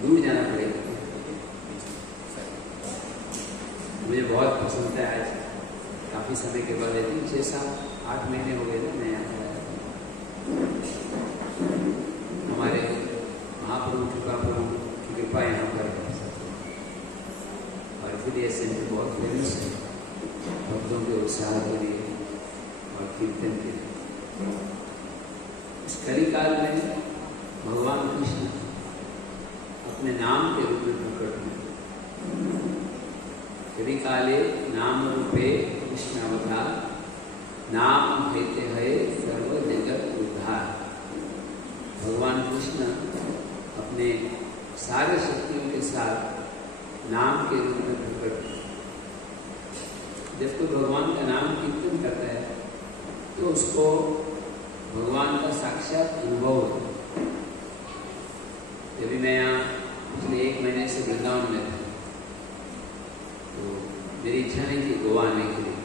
दूर जाना पड़ेगा। मुझे बहुत पसंद है। आज काफ़ी समय के बाद 3, 6, 7, 8 महीने हो गए ना मैं यहाँ आया। हमारे महाप्रभु चुकाप्रभु की कृपा यहाँ पर और फिर ये सेंटर बहुत फेमस है भक्तों के उत्साह के लिए और कीर्तन के लिए। इस कलिकाल में भगवान कृष्ण अपने नाम के रूप में प्रकट हुए। कलिकाले नाम रूपे कृष्ण अवतार, नाम कहते हैं सर्व जगत उद्धार। भगवान कृष्ण अपने सारे शक्तियों के साथ नाम के रूप में प्रकट हुए। जब कोई भगवान का नाम कीर्तन करता है तो उसको भगवान का साक्षात अनुभव होता है। यदि मैं यहाँ पिछले 1 महीने से वृंदावन में था तो मेरी इच्छा नहीं थी गोवा आने के लिए।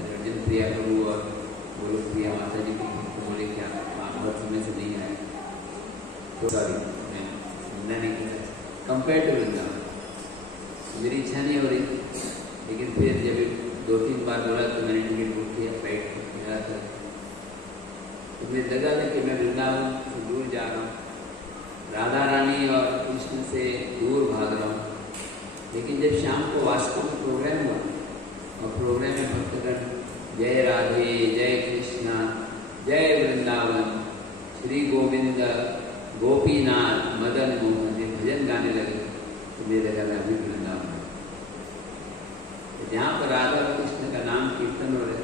अर्जुन प्रिया प्रभु और वो लोग प्रिया माता जी की तो बोले क्या बहुत समय से नहीं आए तो सॉरी मैं नहीं किया कंपेयर टू वृंदावन। मेरी इच्छा नहीं हो रही, लेकिन फिर जब 2-3 बार बोला तो मैंने टिकट बुक किया, फ्लाइट गया था। तो मुझे लगा था कि मैं वृंदावन से दूर जा रहा हूँ, राधा रानी और कृष्ण से दूर भाग रहा हूँ। लेकिन जब शाम को वास्तव में प्रोग्राम हुआ और प्रोग्राम में भक्तगण जय राधे, जय कृष्णा, जय वृंदावन, श्री गोविंद, गोपीनाथ, मदन मोहन, ये भजन गाने लगे तो मेरे लगा अभी वृंदावन। तो जहाँ पर राधा और कृष्ण का नाम कीर्तन हो रहे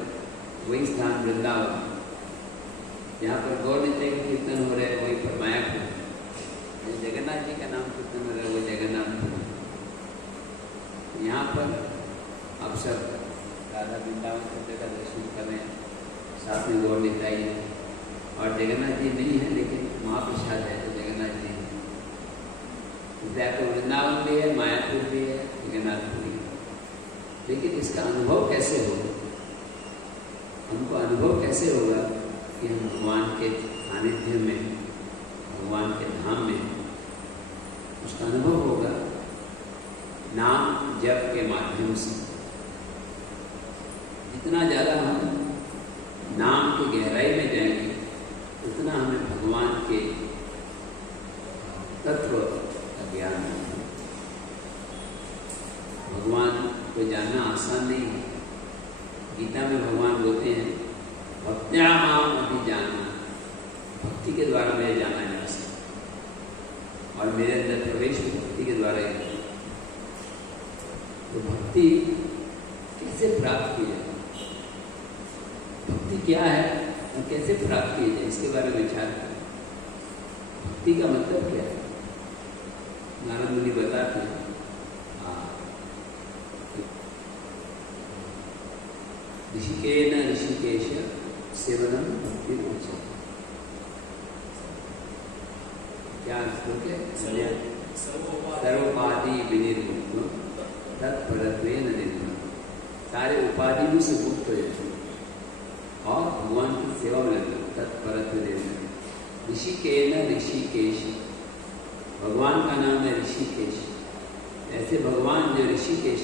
वही स्थान वृंदावन, जहाँ पर गौर नित्य के कीर्तन हो रहे वही पर मायापुर, जगन्नाथ जी का नाम कीर्तन हो रहा है वो जगन्नाथपुर। यहाँ पर आप सब राधा वृंदावन शब्द का दर्शन कर रहे हैं, साथ में गौर निताई है और जगन्नाथ जी नहीं है लेकिन महाप्रसाद है तो जगन्नाथ जी है। तो वृंदावन भी है, मायापुर भी है, जगन्नाथपुर भी है। लेकिन इसका अनुभव कैसे होगा? हमको अनुभव कैसे होगा कि हम भगवान के सानिध्य में, भगवान के धाम में, उसका अनुभव होगा नाम जप के माध्यम से। जितना ज़्यादा हम नाम की गहराई में जाएंगे उतना हमें भगवान के तत्व का ज्ञान होगा। भगवान को जानना आसान नहीं है। गीता में भगवान बोलते हैं भक्त्या माम अभिजाना, भक्ति के द्वारा मुझे जाना जा सकता और मेरे अंदर प्रवेश भक्ति के द्वारा ही। तो भक्ति कैसे प्राप्त की जाए, भक्ति क्या है और कैसे प्राप्त की जाए, इसके बारे में विचार करें। भक्ति का मतलब क्या है? नारद मुनि बताते हैं ऋषिकेन ऋषिकेश सेवनम भक्ति उच्यते। क्या श्लोक है? सर्वोपाधि विनिर्मुक्तो तत्परत्वेन निर्मल। सारे उपाधि में से मुक्त हो जाए और भगवान की सेवा में लगे, तत्परत्व निर्मल। ऋषिकेन ऋषिकेश, भगवान का नाम है ऋषिकेश। ऐसे भगवान जो ऋषिकेश,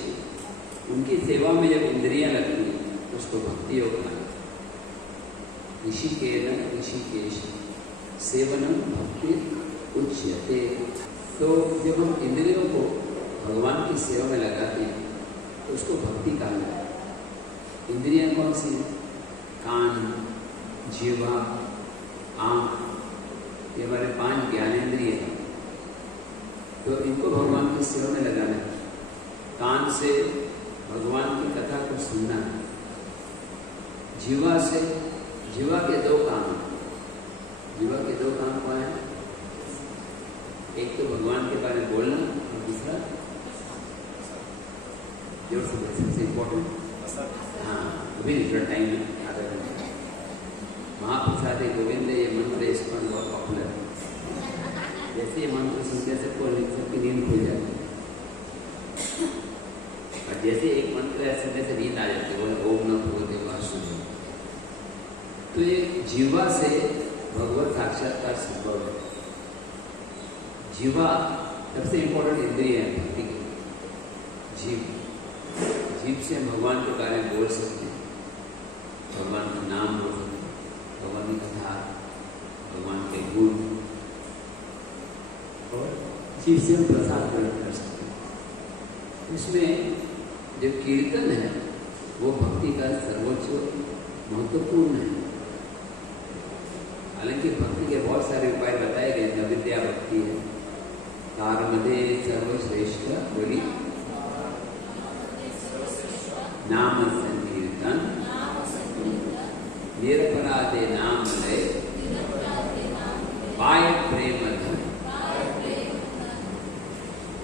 उनकी सेवा में जब इंद्रियां लगती हैं उसको भक्ति योग माना। ऋषिकेन ऋषिकेश सेवनम भक्ति उच्यते। तो जब हम इंद्रियों को भगवान की सेवा में लगाते हैं तो उसको भक्ति कहा जाता है। इंद्रियां कौन सी हैं? कान, जीवा, आँख, ये हमारे 5 ज्ञानेंद्रिय हैं। तो इनको भगवान की सेवा में लगाना है। कान से भगवान की कथा को सुनना है। जीवा से, जीवा के 2 काम, जीवा के 2 काम कौन है? एक तो भगवान के बारे में बोलना और दूसरा जो सबसे इम्पोर्टेंट, हाँ अभी डिफरेंट टाइम में आधा घंटा महाप्रसाद गोविंद, ये मंत्र इस पर बहुत पॉपुलर है। जैसे ये मंत्र सुनते सबकी नींद खुल जाती है और जैसे एक मंत्र है सुनने से नींद आ जाती है, वो ओम नमो भगवते वासुदेवाय। तो ये जीवा से भगवत साक्षात्कार संभव है। जीवा सबसे इम्पोर्टेंट इंद्रिय है भक्ति की। जीव, जीव से हम भगवान के बारे में बोल सकते हैं, भगवान का नाम बोल सकते हैं, भगवान की कथा, भगवान के गुण, और जीव से हम प्रसाद ग्रहण कर सकते हैं। इसमें जो कीर्तन है वो भक्ति का सर्वोच्च महत्वपूर्ण है। हालांकि भक्ति के बहुत सारे उपाय बताए गए। नविद्या भक्ति है, तारमदे सर्वश्रेष्ठ बोली नाम संकीर्तन, निरपराधे नाम लय, पाय प्रेम धन।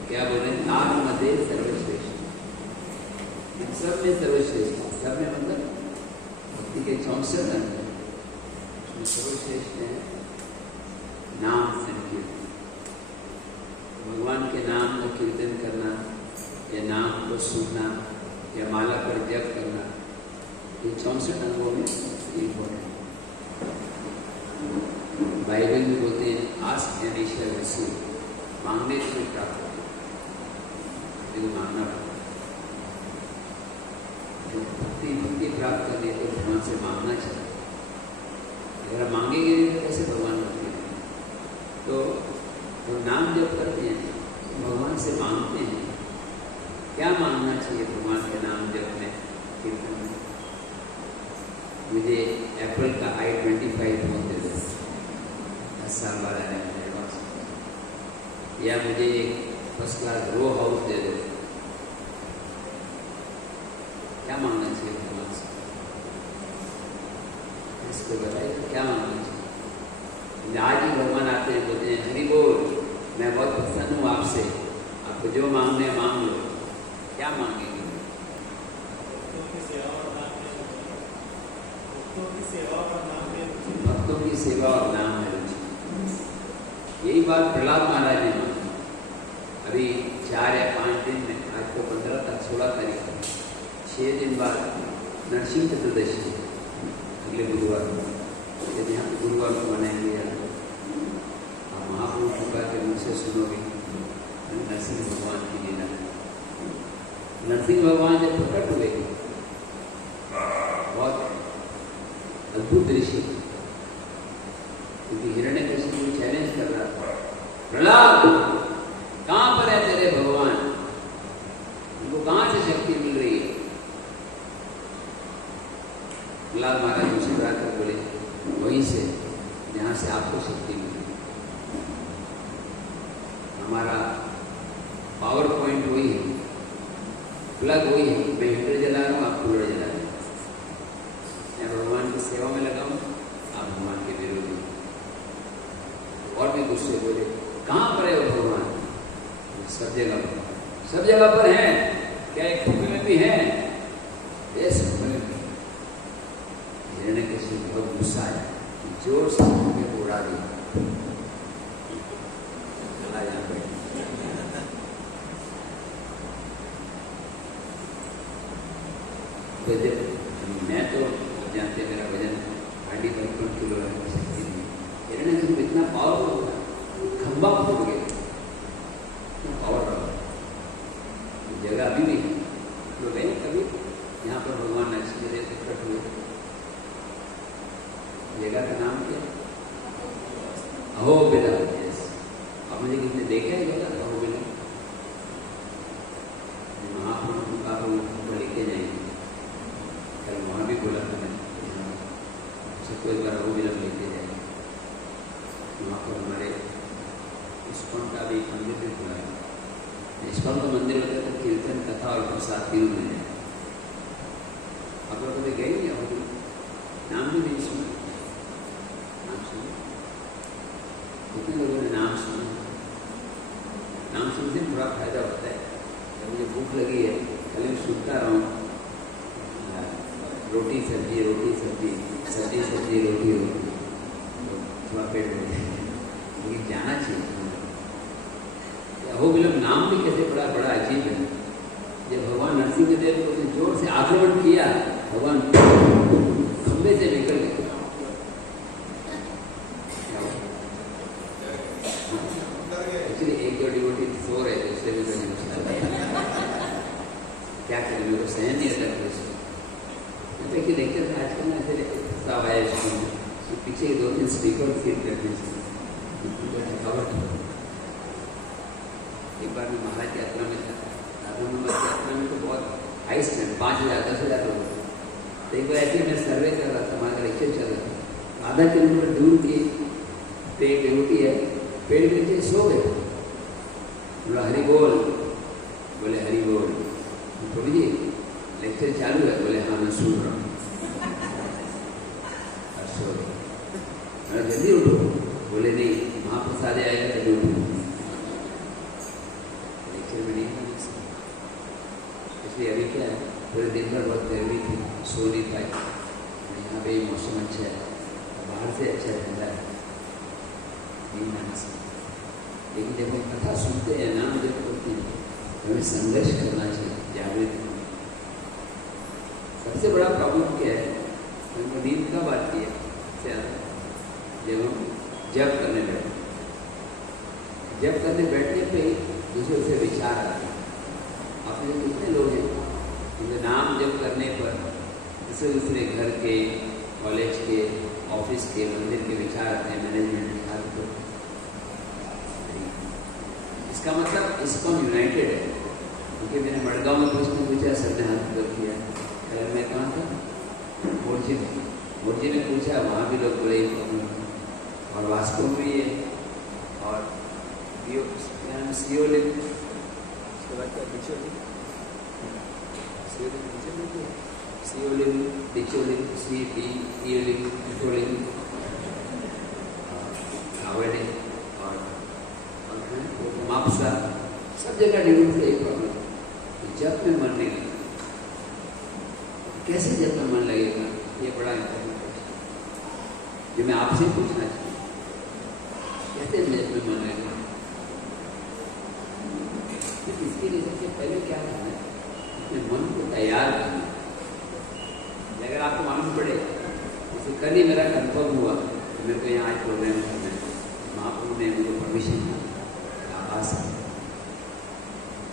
क्या बोले? तारमदे सर्वश्रेष्ठ, सब में सर्वश्रेष्ठ। सब में मतलब भक्ति के 64 अंग हैं, सर्वश्रेष्ठ है नाम संकीर्तन। भगवान के नाम का कीर्तन करना या नाम को सुनना या माला पर जप करना, ये 64 अंगों में इम्पोर्टेंट। बाइबल में बोलते हैं ask and you shall receive, मांगने से प्राप्त। को मांगना पड़ता है। तो भक्ति प्राप्त करनी तो भगवान से मांगना चाहिए। अगर हम मांगेंगे नहीं तो कैसे भगवान भक्ति देंगे? तो नाम जप करते हैं, भगवान से मांगते हैं। क्या मांगना चाहिए भगवान के नाम जप में, कीर्तन में? मुझे एप्पल का i25 फोन दे दो, 10 साल बाद आने मेरे पास, या मुझे एक फर्स्ट क्लास रो हाउस दे दो। क्या मांगना चाहिए भगवान से? इसको बताइए, क्या मांगना चाहिए? आज ही भगवान आते हैं, बोलते हैं हरि बोल, मैं बहुत प्रसन्न हूँ आपसे, आपको जो मांगने मांग लो। क्या मांगेंगे? भक्तों की सेवा और नाम में रुचि। यही बात प्रहलाद महाराज ने मांगी। अभी 4 या 5 दिन में, आज को 15 तक 16 तारीख, 6 दिन बाद नरसिंह चतुर्दशी, अगले गुरुवार, यदि हम गुरुवार को मनाएंगे, आप महाप्रभु कृपा के मुँह से सुनोगे नरसिंह भगवान की लीला। नरसिंह भगवान जब प्रकट हुए, बहुत अद्भुत दृश्य, क्योंकि हिरण्यकशिपु को चैलेंज कर रहा था, प्रहलाद कहाँ पर है तेरे भगवान, उनको कहाँ से शक्ति मिल रही है? प्रहलाद महाराज मुस्कुरा कर बोले, वहीं से जहाँ से आपको शक्ति मिली। हमारा पावर पॉइंट वही है, प्लग वही है। मैं हीटर जला रहा हूँ, आप कूलर जला रहे हैं। मैं भगवान की सेवा में लगा हूँ, आप भगवान के विरोधी। और भी गुस्से बोले, कहाँ पर है वो भगवान? सब जगह पर, सब जगह पर है। क्या एक खुपे में भी है? इस खुपे में भी। हिरण्यकशिपु बहुत गुस्सा है, जोर से खुपे को उड़ा दिया। चला यहाँ पे मैं तो जानते मेरा वजन 55 किलो है, शक्ति नहीं। हिरण्यकशिपु इतना पावरफुल होगा, खंबा फूट गया, पावर रहा। जगह अभी भी है, तो गए कभी यहाँ पर भगवान नरसिंहदेव प्रकट हुए। जगह का नाम क्या? अहोबिलम। अब मुझे किसने देखा है जगह अहोबिलम? महाप्रभु का हमको लेके जाएंगे, कल वहाँ भी बोला था मैं, सबको एक बार अहोबिलम लेके जाएंगे। वहाँ पर हमारे इस्कॉन का भी मंदिर भी खुला है। इस्कॉन का मंदिर होता है तो कीर्तन कथा और प्रसाद तीनों मिल जाए। आप लोग कभी गए नहीं अहोबिलम? नाम भी नहीं सुना? नाम सुना? कितने लोगों ने नाम सुना? नाम सुनने से थोड़ा फायदा होता है। जब मुझे भूख लगी है, कल मैं सुनता रहा हूँ, रोटी सब्जी रोटी सब्जी, सब्जी सब्जी रोटी रोटी, तो थोड़ा पेट भर जाए। लेकिन जाना चाहिए। अहोबिलम नाम भी कैसे बड़ा बड़ा अजीब है। जब भगवान नरसिंहदेव को जोर से आक्रमण किया, भगवान खंबे से निकल गए। एक्चुअली एक दो डिवोटी सो रहे थे, उससे भी क्या करें, मेरे को सहन नहीं होता। देखिए लेक्चर में आजकल ना ऐसे सब आया स्कूल में, तो पीछे 2-3 स्पीकर सीट रखने से थकावट। एक बार मैं महाराज यात्रा में था, राधा नंबर यात्रा में तो बहुत हाई स्टैंड, 5,000 10,000 लोग। तो एक बार ऐसे मैं सर्वे कर रहा था, वहाँ का लेक्चर चल रहा था। आधा किलोमीटर दूर की पेड़ डिवोटी है, पेड़ के नीचे सो गए। बोला हरि बोल, बोले हरि बोल। थोड़ी जी लेक्चर चालू है, बोले हाँ मैं सुन रहा हूँ। जल्दी उठो, बोले नहीं महाप्रसाद आएगा तभी उठो। लेक्चर में नहीं था, इसलिए अभी क्या है, पूरे दिन भर बहुत गर्मी थी, सो नहीं पाई। यहाँ पे मौसम अच्छा है, बाहर से अच्छा ठंडा है, नहीं नहा सकते। लेकिन जब हम कथा सुनते हैं, नाम जब करते हैं, हमें संघर्ष करना चाहिए, जागृत। सबसे बड़ा प्रॉब्लम क्या है, हमको नींद कब आती है? जब हम जप करने बैठे, जप करने बैठने पे दूसरे से विचार आते हैं। दूसरे दूसरे घर के, कॉलेज के, ऑफिस के, मंदिर के विचार आते हैं, मैनेजमेंट विचार तो इसका मतलब इसको यूनाइटेड है। क्योंकि मैंने मडगांव में प्रश्न पूछा, सबने हाथ ऊपर किया। अगर मैं कहाँ था, मोर्ची में पूछा, वहाँ भी लोग बड़े और वास्तव में ये और सियोलिन, उसके बाद क्या डिचोलिन, सियोलिन, डिचोलिन, सीओलिन, डिचोलिन, हावेलिन और मापसा, सब जगह डिवोट से एक प्रॉब्लम, जब में मन नहीं लगता। कैसे जब में मन लगेगा, ये बड़ा इंपॉर्टेंट है जो मैं आपसे पूछना चाहिए। कैसे जब में मन लगेगा, इसके लिए सबसे पहले क्या करना है, अपने मन को तैयार करना। अगर आपको मालूम पड़े, जैसे कल ही मेरा कंफर्म हुआ तो मेरे को यहाँ आज प्रोग्राम करना है, महाप्रभु ने मुझे परमिशन दी, आ सकते,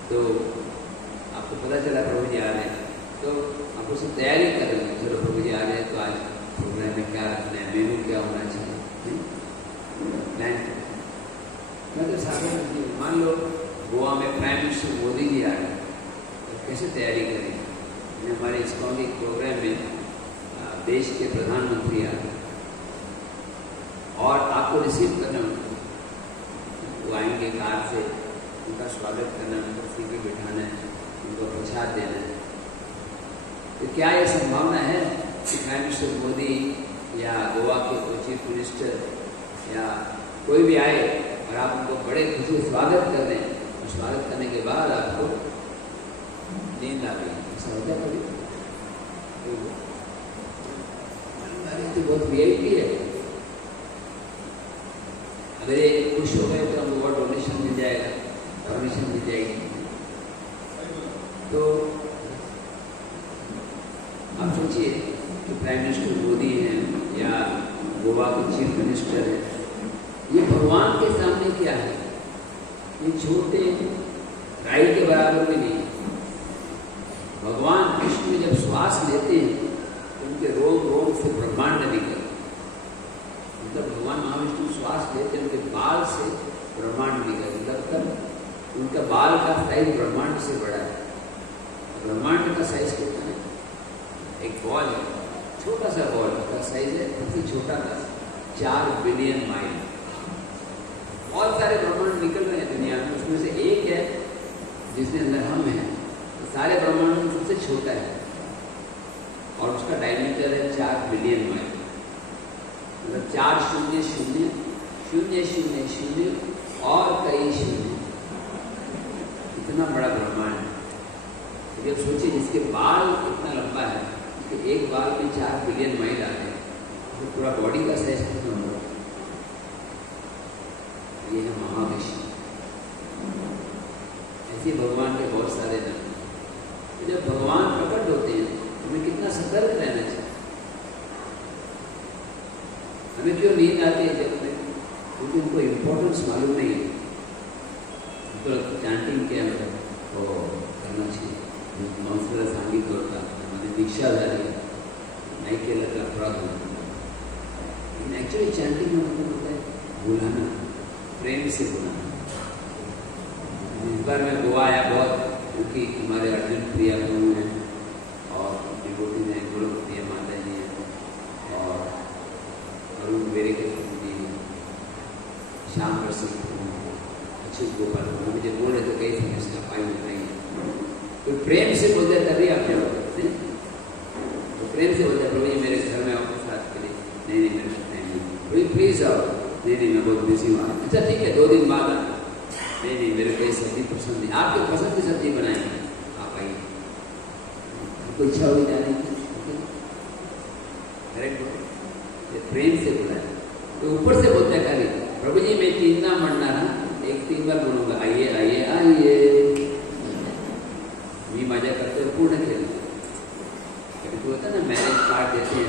तो आपको पता चला प्रभु जी आ रहे हैं, तो आपको सब तैयारी कर रहे हैं। चलो प्रभु जी आ रहे हैं तो आज प्रोग्राम में क्या रखना है, मेनू क्या होना चाहिए, प्लान। मतलब साधारण मान लो गोवा में प्राइम मिनिस्टर मोदी जी आ रहे हैं, तो कैसे तैयारी करेंगे। हमारे इस्कॉन के प्रोग्राम में देश के प्रधानमंत्री आ रहे हैं और आपको रिसीव करना, वो आएंगे कार से, उनका स्वागत करना, उनको सीट पे बिठाना है, उनको प्रसाद देना है। तो क्या ये संभावना है कि प्राइम मिनिस्टर मोदी या गोवा के कोई चीफ मिनिस्टर या कोई भी आए और आप उनको बड़े खुशी से स्वागत कर दें, और स्वागत करने के बाद आपको नींद आ गई? ऐसा होता है कभी? तो बहुत वीआईपी है। अगर ये खुश हो गए तो हमको और डोनेशन मिल जाएगा, परमिशन मिल जाएगी। तो आप सोचिए कि प्राइम मिनिस्टर मोदी हैं या गोवा के चीफ मिनिस्टर हैं, ये भगवान के सामने क्या है? ये छोटे राई के बराबर भी नहीं। भगवान कृष्ण जब श्वास लेते हैं तो उनके रोग रोग से ब्रह्मांड निकलते, मतलब भगवान महाविष्णु श्वास लेते हैं, उनके बाल से ब्रह्मांड निकलते, मतलब उनका बाल का साइज ब्रह्मांड से बड़ा है। ब्रह्मांड का साइज कितना है? एक बॉल है, छोटा सा बॉल का साइज है, सबसे छोटा का 4 बिलियन माइल। बहुत सारे ब्रह्मांड निकल रहे हैं दुनिया में, उसमें से एक है जिसके अंदर हम हैं। तो सारे ब्रह्मांड में सबसे छोटा है और उसका डायमीटर है 4 बिलियन माइल, मतलब 4 शून्य शून्य शून्य शून्य शून्य और कई शून्य, इतना बड़ा ब्रह्मांड। जब सोचिए जिसके बाल इतना लंबा है कि एक बाल में 4 बिलियन माइल आ गए, तो पूरा बॉडी का साइज कितना होगा? ये है महाविष्णु। ऐसे भगवान के बहुत सारे नाम। तो जब भगवान प्रकट होते हैं हमें कितना सतर्क रहना चाहिए। हमें क्यों नींद आती है जब में? क्योंकि उनको इम्पोर्टेंस मालूम नहीं है। उनको लगता चैंटिंग क्या है वो करना चाहिए, माउंसलर संगीत होता है, दीक्षाधारी नहीं के लग अपराध होता है। एक्चुअली चैंटिंग में मतलब होता है बुलाना, प्रेम से बुलाना। इस बार मैं गोवा आया बहुत, क्योंकि हमारे अर्जुन प्रिया प्रभु हैं और विभूति हैं, गुरु प्रिया माता जी हैं और अरुण बेरे के प्रभु जी हैं, श्याम प्रसिद्ध अच्छे गोपाल प्रभु मुझे बोले तो कई थे इसका पाई बताएंगे। तो प्रेम से बोलते तभी आप जाओ, तो प्रेम से बोलते प्रभु जी मेरे घर में आओ साथ के लिए। नहीं नहीं मेरे साथ नहीं, प्लीज आओ। नहीं नहीं मैं बहुत बिजी हूँ। अच्छा ठीक है 2 दिन बाद आना। नहीं नहीं मेरे को ये सब्जी पसंद नहीं, आपके पसंद की सब्जी बनाएंगे, आप आइए। आपको इच्छा होगी जाने की, करेक्ट? प्रेम से बुलाए तो ऊपर से बोलते खाली प्रभु जी मैं 3 नाम मरना ना, 1-3 बार बोलूँगा आइए आइए आइए। ये मजा करते हुए पूर्ण खेल। कभी तो होता है ना मैरिज कार्ड देते हैं,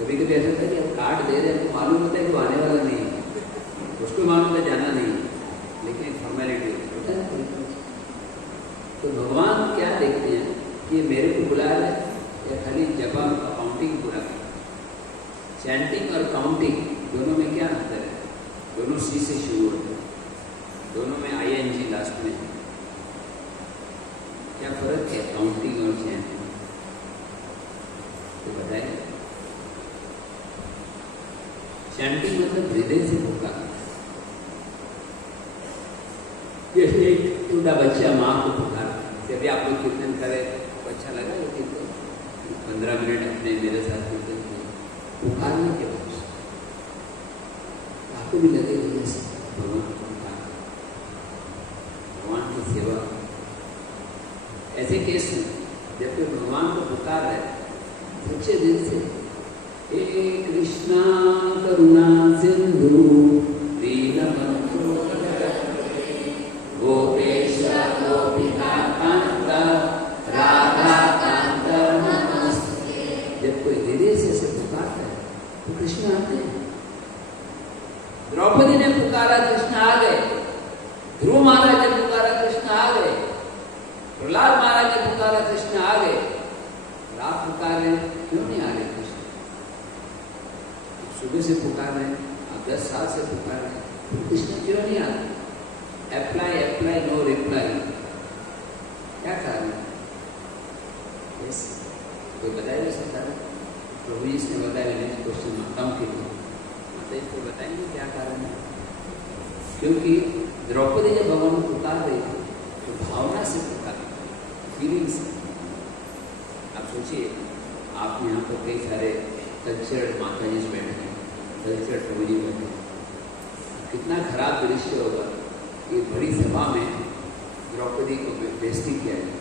कभी कभी ऐसा होता है कि अब कार्ड दे रहे हैं तो मालूम होता है कि वो आने वाला नहीं है, उसको मालूम है जाना नहीं, लेकिन फॉर्मेलिटी होता है। तो भगवान क्या देखते हैं कि मेरे को बुला रहे, या खाली जवाब काउंटिंग पूरा कर? चैंटिंग और काउंटिंग दोनों में क्या अंतर है? दोनों सी से शुरू होते हैं, दोनों में ING लास्ट में है। क्या फर्क है काउंटिंग और चैंटिंग? तो बताइए। चैंटिंग मतलब हृदय से पुकारना। जैसे एक छोटा बच्चा माँ को पुकारता है, जब भी आप लोग कीर्तन करें तो अच्छा लगा, ये कीर्तन 15 मिनट अपने मेरे साथ कीर्तन किए, पुकारने के बाद आपको भी लगेगा जैसे भगवान को पुकार, भगवान की सेवा। ऐसे केस में जब कोई भगवान को पुकार रहे सच्चे दिल से, हे कृष्णा करुणा सिंधु दीनबंधु गोपेश गोपिका कांत राधा कांत नमस्ते। जब कोई हृदय से ऐसे पुकारता है तो कृष्ण आते हैं। द्रौपदी ने पुकारा, कृष्ण आ गए। ध्रुव महाराज ने पुकारा, कृष्ण आ गए। प्रहलाद महाराज ने पुकारा, कृष्ण आ गए। और आप पुकार रहे हैं, क्यों नहीं आ रहे कृष्ण? सुबह से पुकार रहे हैं, आप 10 साल से पुकार रहे हैं, तो कृष्ण क्यों नहीं आते? अप्लाई अप्लाई नो रिप्लाई, क्या कारण है? यस, कोई बताएगा सकता है? प्रभु जी ने बताया, नेक्स्ट क्वेश्चन कम के लिए बताइए, तो बताएंगे क्या कारण है? क्योंकि द्रौपदी जब भगवान को पुकार रही थी तो भावना से पुकार, फीलिंग्स। आप सोचिए, आप यहाँ पर कई सारे कल्चर्ड माता जी बैठे हैं, कल्चर्ड प्रभु जी बैठे हैं, कितना खराब दृश्य होगा ये बड़ी सभा में द्रौपदी को बेइज्जती किया जाए।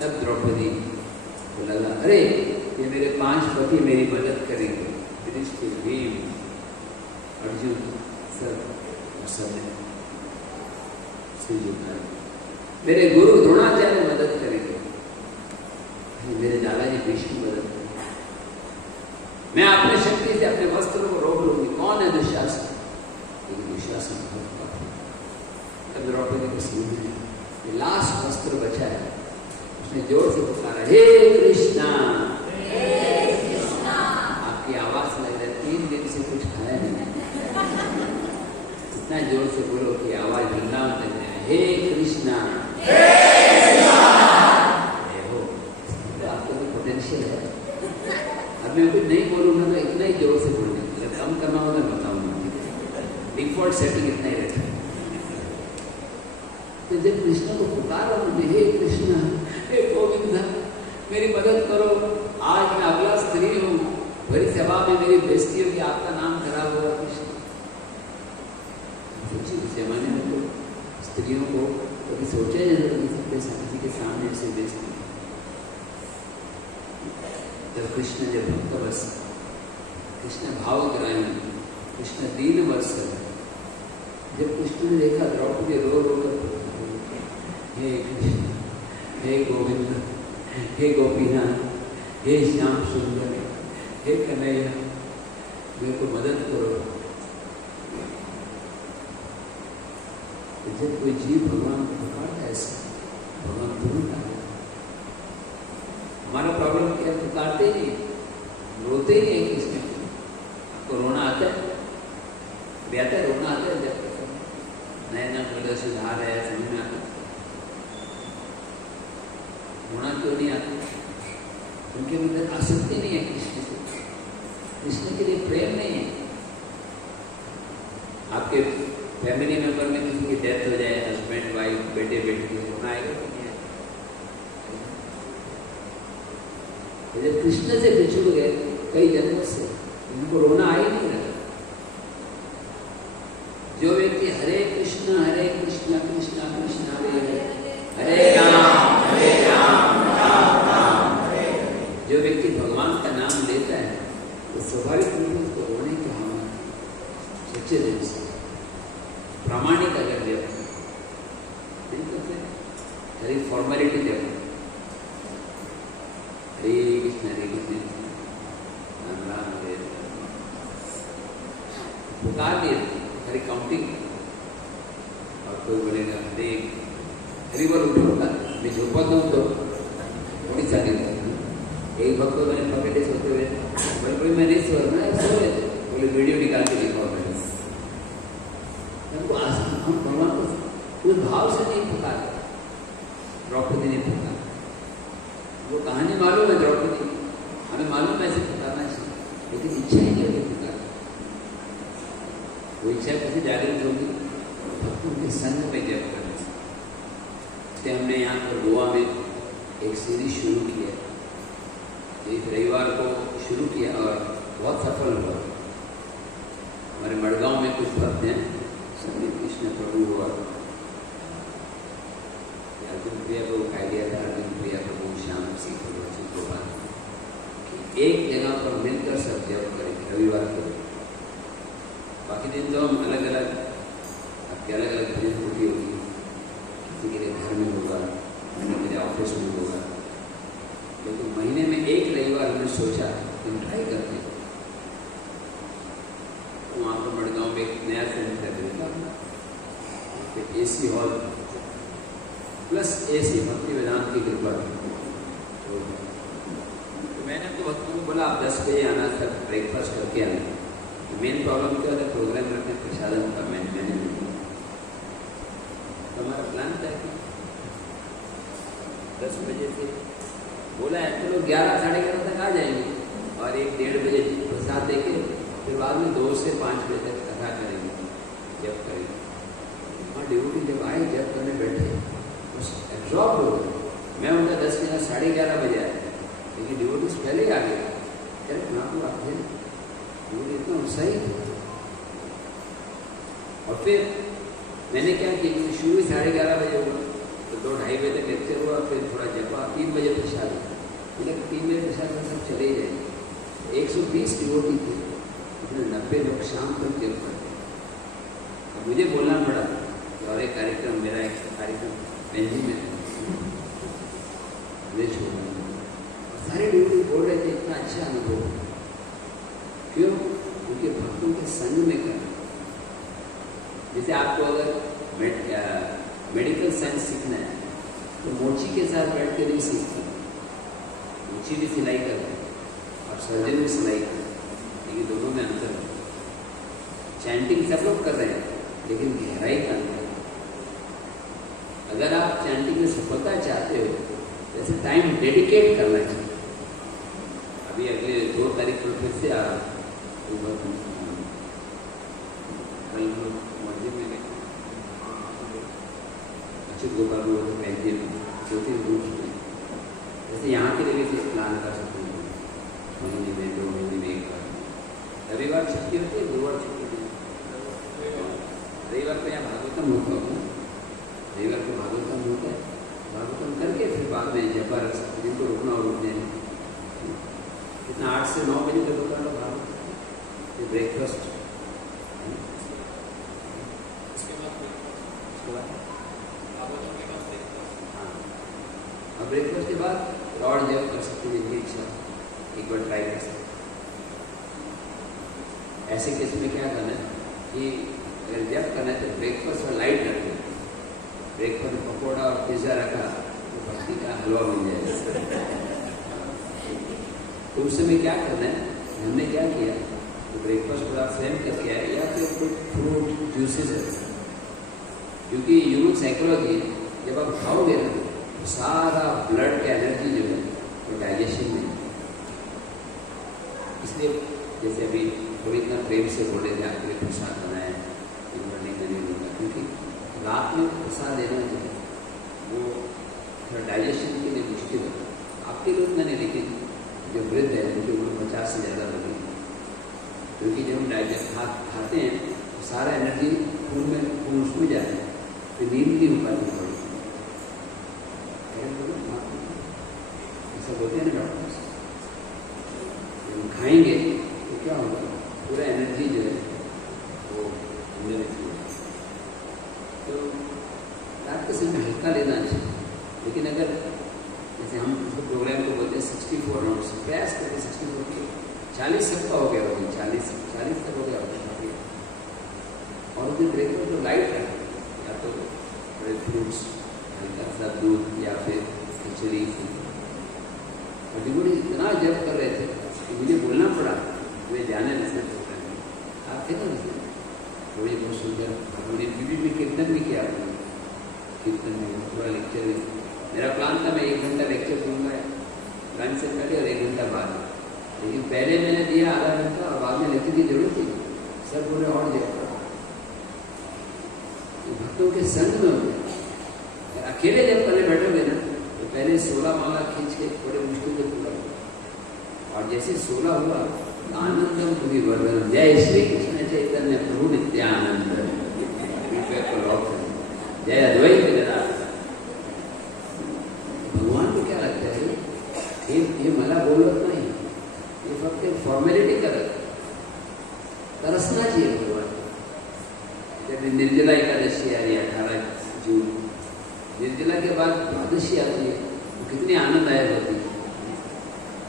तब द्रौपदी को लगा, अरे ये मेरे 5 पति मेरी मदद करेंगे, युधिष्ठिर, भीम, अर्जुन, सब ने मेरे गुरु द्रोणाचार्य मदद करेंगे, मेरे दादाजी भीष्म मदद करेंगे, मैं अपने शक्ति से अपने वस्त्रों को रोक लूंगी। कौन है दुशासन? लेकिन दुशासन तब द्रौपदी को समझ में लास्ट वस्त्र बचा है, उसने जोर से पुकारा, हे कृष्णा। आपकी आवाज लग रहा है 3 दिन से कुछ खाया नहीं, इतना जोर से बोलो कि आवाज वृंदावन तक जाए, हे कृष्णा। देखो तो आपको भी पोटेंशियल है। अब मैं कुछ नहीं बोलूंगा तो इतना ही जोर से बोलूंगा, जब कम करना होगा बताऊंगा, डिफॉल्ट सेटिंग इतना ही रहता है। तो जब कृष्ण को पुकारा उन्होंने, हे कृष्ण, हे गोविंद, मेरी मदद करो, आज मैं अगला स्त्री हूँ, बड़ी सभा में मेरी बेइज्जती होगी, आपका नाम खराब होगा। कृष्ण सोचिए, उस जमाने में तो स्त्रियों को कभी सोचा ही नहीं किसी के सामने ऐसे बेइज्जती। जब कृष्ण जब भक्त बस, कृष्ण भावग्राही, कृष्ण दीन वर्षल, जब कृष्ण ने देखा द्रौपदी रो रो कर, हे कृष्ण, हे गोविंद, हे गोपीनाथ, हे श्याम सुंदर, हे कन्हैया, मेरे को मदद करो। तो जब कोई जीव भगवान को पुकारता है ऐसा, भगवान तुरंत आ जाता। हमारा प्रॉब्लम क्या है? पुकारते ही नहीं, रोते ही नहीं। कृष्ण आपको रोना आता है? आता है रोना आता है? जब नया नया बोले सुधार है, समझ में आता है, रोना क्यों नहीं आता? उनके अंदर आसक्ति नहीं है कृष्ण से, कृष्ण के लिए प्रेम नहीं है। आपके फैमिली मेंबर में किसी की डेथ हो जाए, हस्बैंड वाइफ, बेटे बेटी, रोना आएगा कि नहीं आएगा? जब कृष्ण से बिछुड़ गए कई जन्मों से, उनको रोना आ ही नहीं रहा। जो व्यक्ति हरे कृष्ण कृष्ण कृष्ण हरे हरे राम राम हरे, जो व्यक्ति भगवान का नाम लेता है वो स्वाभाविक रूप से उसको रोने की भावना, सच्चे दिल से, प्रामाणिक अगर देव नहीं करते, हरी फॉर्मेलिटी देव, हरे कृष्ण राम राम हरे, पुकार दिए हरी काउंटिंग। और कोई बोलेगा हरे हरी बोल उठूंगा, मैं झोंका दूँ तो थोड़ी गुस्सा गिरता था। एक भक्त को मैंने पकड़े सोते हुए, बोले कोई मैं नहीं सो रहा, सो रहे थे, बोले वीडियो निकाल के देखा मैंने। हम भगवान को उस भाव से नहीं पुकारा, द्रौपदी ने पुकारा। वो कहानी मालूम है द्रौपदी की, हमें मालूम है ऐसे पुकारना चाहिए, लेकिन इच्छा ही नहीं होती पुकार। वो इच्छा कैसे जागृत होगी? भक्तों के संग में जब करने से। हमने यहाँ पर गोवा में एक सीरीज शुरू की है, एक रविवार को शुरू किया और बहुत सफल हुआ। हमारे मड़गांव में कुछ भक्त हैं, संदीप कृष्ण प्रभु और अर्जुन प्रिया को आइडिया था, अर्जुन प्रिया प्रभु, श्याम सिंह प्रभु, गोपाल, एक जगह पर मिलकर सब जब करेंगे रविवार को। बाकी दिन तो हम अलग अलग, आपके अलग अलग भजन होती होगी, किसी के लिए घर में होगा, किसी के लिए ऑफिस में होगा, लेकिन महीने में एक रविवार हमने सोचा हम ट्राई करते हैं। तो वहाँ पर मड़गांव में एक नया सेंटर था, AC हॉल प्लस AC भक्ति वेदांत की कृपा। तो मैंने तो भक्तों को बोला आप 10 बजे आना, तक ब्रेकफास्ट करके आना। तो मेन प्रॉब्लम क्या होता है, प्रोग्राम रखते हैं प्रसादन का, मैंने तो हमारा प्लान था कि 10 बजे से बोला है तो लोग 11 साढ़े 11 तक आ जाएंगे और 1-1:30 बजे प्रसाद देके फिर बाद में 2 से 5 बजे तक कथा करेंगे, जब करेंगे। और ड्यूटी जब आए, जब करने बैठे बस एब्जॉर्ब हो गए। मैं उनका 10 के 11:30 बजे आया, लेकिन ड्यूटीज पहले ही आ गए। अरे वहाँ को आते ड्यूटी इतना उत्साही था। और फिर मैंने क्या किया, शुरू 11:30 बजे हुआ, तो 2-2:30 बजे तक लेक्चर हुआ, फिर थोड़ा जपा, 3 बजे प्रसाद हुआ। 3 बजे प्रसाद में सब चले जाएंगे। 120 डिवोटी थे, 90 लोग शाम तक जब करते। अब मुझे बोलना पड़ा और एक कार्यक्रम, मेरा एक कार्यक्रम बेंजी में छोड़ा, सारे ड्यूटी बोल रहे थे इतना अच्छा अनुभव। क्यों? क्योंकि भक्तों के संग में करना। जैसे आपको अगर मेडिकल साइंस सीखना है तो मोची के साथ बैठ के नहीं सीखते। मोची भी सिलाई करते हैं और सर्जन भी सिलाई करते हैं, लेकिन दोनों में अंतर है। चैंटिंग सब लोग कर रहे हैं, लेकिन गहराई का अंतर है। अगर आप चैंटिंग में सफलता चाहते हो, जैसे टाइम डेडिकेट करना चाहिए। अभी अगले 2 तारीख को फिर से आ रहा है, कल मंदिर में अच्छे गोपाल में 2-3 ग्रुप में, जैसे यहाँ के लिए भी प्लान कर सकते हैं। महीने में 2 महीने में एक बार रविवार छुट्टी होती है, गुरुवार छुट्टी होती है। रविवार को यहाँ भागवतम होता है, रविवार को भागवतम होता है। भागवतम करके फिर बाद में जब रख सकते, जिनको रुकना और रुकने कितना 8 से 9 बजे तक होता है भागवतम, फिर ब्रेकफास्ट, ब्रेकफास्ट के बाद और जब कर सकते हैं, जिनकी इच्छा एक बार ट्राई कर सकते। ऐसे केस में क्या करना है कि अगर जब करना है तो ब्रेकफास्ट और लाइट रखें। ब्रेकफास्ट में पकौड़ा और पिज़्ज़ा रखा तो भक्ति का हलवा बन जाएगा। तो उस समय क्या करना है, हमने क्या किया, तो ब्रेकफास्ट पर आप स्वयं करके आए या फिर कुछ फ्रूट जूसेस है, क्योंकि ह्यूमन साइकोलॉजी जब आप खाओगे ना तो सारा ब्लड का एनर्जी जो है वो डाइजेशन में। इसलिए जैसे अभी थोड़ी इतना प्रेम से बोले थे आपके लिए प्रसाद बनाए, नहीं होगा, क्योंकि रात में प्रसाद देना जो है वो थोड़ा डाइजेशन के लिए मुश्किल होता है। आपके लिए उतना नहीं, लेकिन जो वृद्ध है उनकी उम्र 50 से ज़्यादा लगी, क्योंकि जब हम डाइजेस्ट खाते हैं तो सारा एनर्जी खून उसमें जाता है, तो नींद नहीं हो पाती थोड़ी। ऐसा बोलते हैं ना डॉक्टर्स, जब हम खाएंगे तो क्या होगा, पूरा एनर्जी जो है वो अंदर होगा। तो रात के समय हल्का लेना चाहिए, लेकिन अगर जैसे हम प्रोग्राम को बोलते हैं 64 राउंड, प्रयास करते 64 के 40 सबका हो गया होगी, 40 तक हो गया होगा। और उस दिन ब्रेकफास्ट जो लाइट है, या तो ड्राई फ्रूट्स, हल्का सा दूध या फिर खिचड़ी, डिबोटी इतना जप कर रहे थे कि मुझे बोलना पड़ा, वे जाने नहीं सकते। आप थे ना उसमें थोड़ी बहुत सुंदर अपनी बीबी में कीर्तन भी किया, कीर्तन में पूरा लेक्चर में। मेरा प्लान था मैं 1 घंटा लेक्चर दूंगा लंच से पहले और 1 घंटा बाद, लेकिन पहले मैंने दिया आधा घंटा और बाद में लेक्चर की जरूरत थी। सर बोले और जप करो, भक्तों के संग में हो गया। अकेले जब करने बैठोगे ना तो पहले 16 माला खींच के बड़े मुश्किल से पूरा हुआ, और जैसे 16 हुआ आनंदम पूरी वर्धन जय श्री कृष्ण चैतन्य प्रभु नित्यानंद, जय अद्वैत गदाधर। भगवान को क्या लगता है ये मला बोलत नहीं, ये फक्त एक फॉर्मेलिटी करत, तरसना चाहिए भगवान। जब निर्जला एकादशी आ रही है 18 जून, निर्जला के बाद द्वादशी आती है, तो कितनी आनंददायक होती है।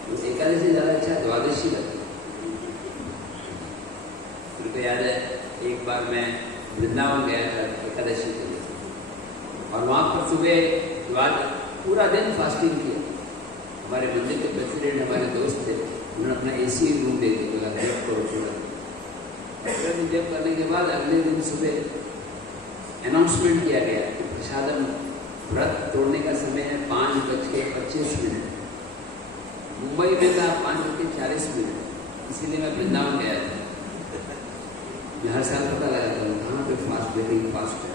तो एकादशी ज़्यादा अच्छा द्वादशी लगती है। मेरे को याद है एक बार मैं वृंदावन गया था एकादशी के लिए, और वहाँ पर सुबह पूरा दिन फास्टिंग किया। हमारे मंदिर के प्रेसिडेंट हमारे दोस्त थे, उन्होंने अपना AC रूम दे दिया, बोला जब करो थोड़ा। जब करने के बाद अगले दिन सुबह अनाउंसमेंट किया गया कि प्रसादम व्रत तोड़ने का समय है 5:25। मुंबई में था 5:40, इसीलिए मैं वृंदावन गया था। मैं हर साल पता लगाता हूँ कहाँ पे फास्ट ब्रेकिंग फास्ट है।